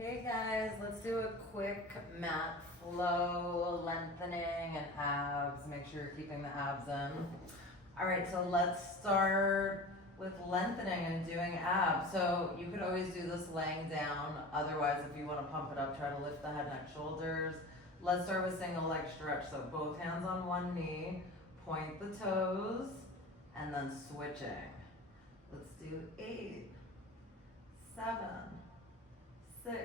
Hey guys, let's do a quick mat flow, lengthening, and abs. Make sure you're keeping the abs in. All right, so let's start with lengthening and doing abs. So you could always do this laying down. Otherwise, if you want to pump it up, try to lift the head, neck, shoulders. Let's start with single leg stretch. So both hands on one knee, point the toes, and then switching. Let's do 8, 7, 6,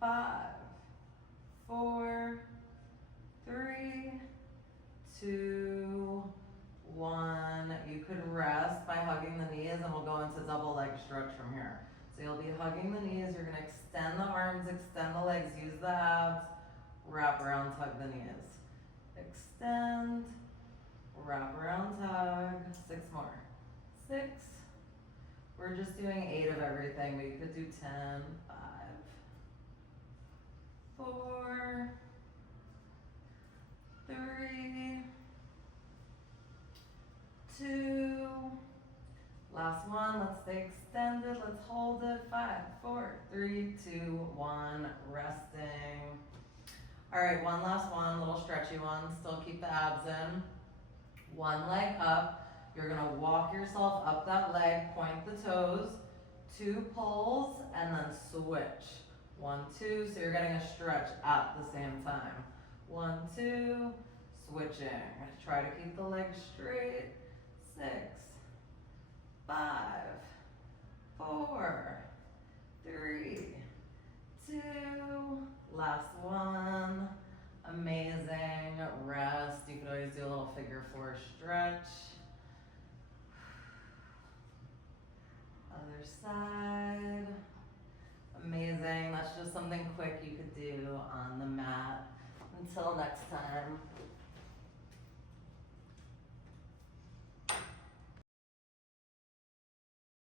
5, 4, 3, 2, 1. You could rest by hugging the knees, and we'll go into double leg stretch from here. So you'll be hugging the knees, you're gonna extend the arms, extend the legs, use the abs, wrap around, tug the knees. Extend, wrap around, tug. 6 more. 6. We're just doing 8 of everything, but you could do 10, 5, 4, 3, 2, last one, let's stay extended, let's hold it, 5, 4, 3, 2, 1, resting. All right, one last one, little stretchy one, still keep the abs in. One leg up. You're gonna walk yourself up that leg, point the toes, 2 pulls, and then switch. 1, 2, so you're getting a stretch at the same time. 1, 2, switching. Try to keep the legs straight. 6, 5, 4, 3, 2, last one. Amazing, rest. You could always do a little figure 4 stretch. Other side. Amazing. That's just something quick you could do on the mat. Until next time.